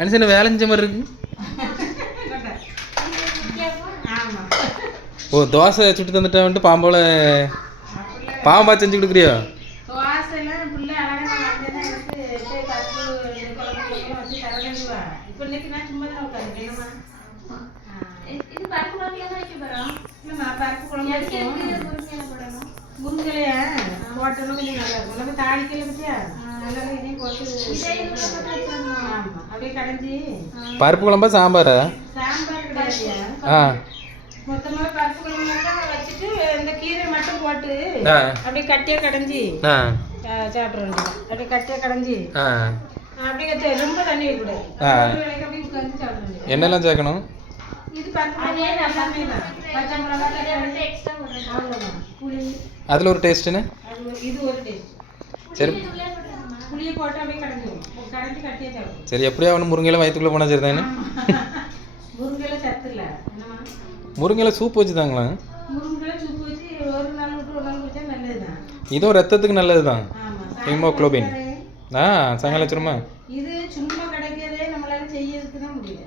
அனுசன வேலை செஞ்ச மாதிரி இருக்கு. ஓ தோசை சுட்டு தந்துட்டா வந்துட்டு பாம்போல பாம்பா செஞ்சு கொடுக்குறியோ? முருங்கலையா போட்டோம் கொஞ்சம் நல்லா இருக்கும். நம்ம தாளிக்கல பத்தியா அதனால இதையும் போட்டு அப்படியே கடைஞ்சி. பருப்பு குழம்பா சாம்பாரா? சாம்பார் கிடையாதுயா. மொத்தமா பருப்பு குழம்பு வச்சுட்டு இந்த கீரை மட்டும் போட்டு அப்படியே கட்டியா கடைஞ்சி சாப்பிட்றோம். அப்படியே கட்டியா கடைஞ்சி அப்படியே ரொம்ப தண்ணி வைக்கூடாது. அப்படியே உட்காந்து சாப்பிடுறோம். என்னெல்லாம் சேர்க்கணும்? இது பருப்பு எல்லாமே தான். பச்சை மிளகாய் எக்ஸ்ட்ரா அவ்வளோதான். புளி அதில் ஒரு டேஸ்ட்டுன்னு இது ஒரு டேஸ்ட். சரி புளியை போட்டு அப்படியே கடைஞ்சிடும். கடைஞ்சி கட்டியே சாப்பிடும். சரி எப்படியா ஒன்று முருங்கையில வயிற்றுக்குள்ளே போனால் சரி தானே? முருங்கையில சத்து இல்லை என்னம்மா? முருங்கையில சூப் வச்சு தாங்களா? முருங்கையில சூப் வச்சு ஒரு நாள் விட்டு ஒரு நாள் குடிச்சா நல்லது தான். இதுவும் ரத்தத்துக்கு நல்லது தான். ஹீமோகுளோபின். சாயங்காலம் வச்சிருமா? இது சும்மா கிடைக்கிறதே நம்மளால செய்யறதுக்கு தான் முடியல.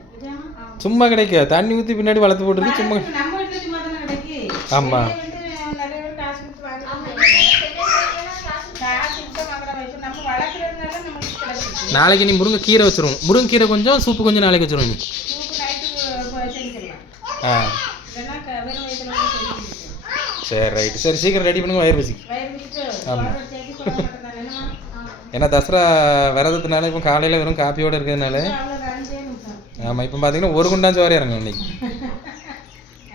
சும்மா கிடைக்க தண்ணி ஊற்றி பின்னாடி வளர்த்து போட்டுருக்கு சும்மா. நம்ம வீட்டில் சும்மா தானே கிடைக்கு. ஆமாம் நிறைய பேர் காசு கொடுத்து வாங்குறாங்க. காசு கொடுத்து வாங்குறாங்க. இப்போ நம்ம வளர்க்குறதுனால நம்மளுக்கு கிடைச்சிருக்கு. நாளைக்கு நீ முருங்கை கீரை வச்சிருவோம். முருங்கை கொஞ்சம் சூப்பு கொஞ்சம் நாளைக்கு வச்சிருவோம். நீ சூப்பு நைட்டுக்கு செஞ்சிடலாம். இல்லைன்னா வெறும் வயிற்றுல செஞ்சுக்கலாம். சரி ரைட்டு. சரி சீக்கிரம் ரெடி பண்ணுங்க. வயிறு பசி. ஆமாம். ஏன்னா தசரா விரதத்தினால இப்போ காலையில் வெறும் காப்பியோடு இருக்கிறதுனால. ஆமாம் இப்போ பார்த்தீங்கன்னா ஒரு குண்டாஞ்சு வரை இறங்கும் இன்னைக்கு.